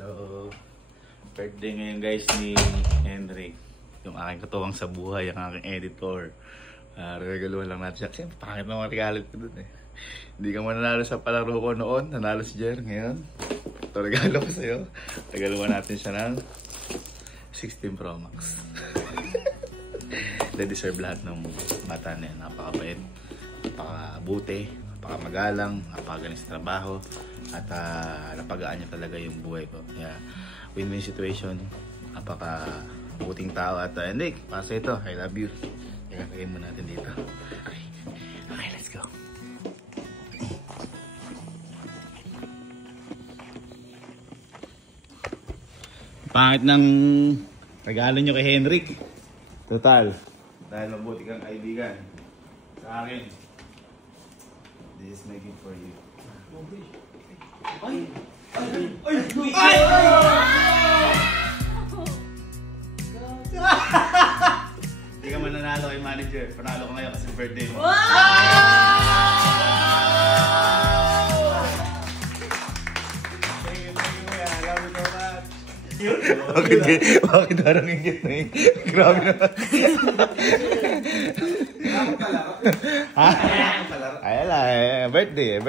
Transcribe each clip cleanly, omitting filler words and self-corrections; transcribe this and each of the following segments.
So, birthday ngayon guys ni Henrik. Yung aking katuwang sa buhay, yung aking editor. Regaluhan lang natin siya. Kasi pangit na mga regalo ko dun eh. Hindi ka mananalo sa palaro ko noon. Nanalo si Jer ngayon. Ito regalo ko sa'yo. Regaluhan natin siya ng 16 Pro Max. Deserve lahat ng bata na yan. Napakabait, napakabuti, napakamagalang, napakagaling sa trabaho. At napagaan niya talaga yung buhay ko. Yeah. Win-win situation. Napaka-buting tao. At Henrik, paso ito. I love you. Ilalagay mo natin dito. Okay, let's go. Pangit ng regalo nyo kay Henrik. Total. Dahil mabuti kang kaibigan. Sa akin. This is my gift for you. Ay! Ay! Ay! Hindi ka man nanalo kay manager. Panalo ka ngayon kasi birthday mo. Wow! Thank you, man. I love you so much. Bakit darang ingit na yun? Grabe na. Ha? Ayala, birthday.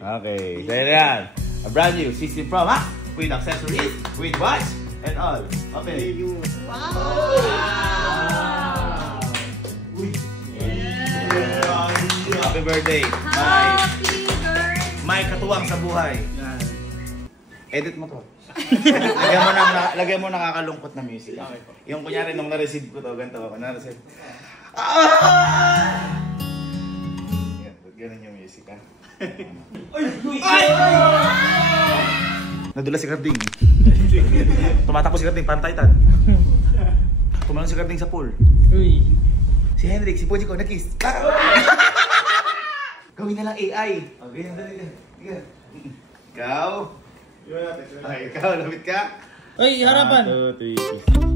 Okay. So yan. A brand new 16 Pro Max with accessories, with watch, and all. Okay. Wow! Happy birthday. Happy birthday. May katuwang sa buhay. Edit mo to. Lagyan mo nakakalungkot na music. Yung kunyari nung na-receive ko to, ganito ako, na-receive. Ganun yung music, ha? Nadula si Carding. Tumatakbo si Carding, parang Titan. Tumalon si Carding sa pool. Si Henrik, si Poji ko, nag-kiss. Gawin na lang AI. Okay, dali. Ikaw. Ay, ikaw, lapit ka. Ay, harapan. 1, 2, 3,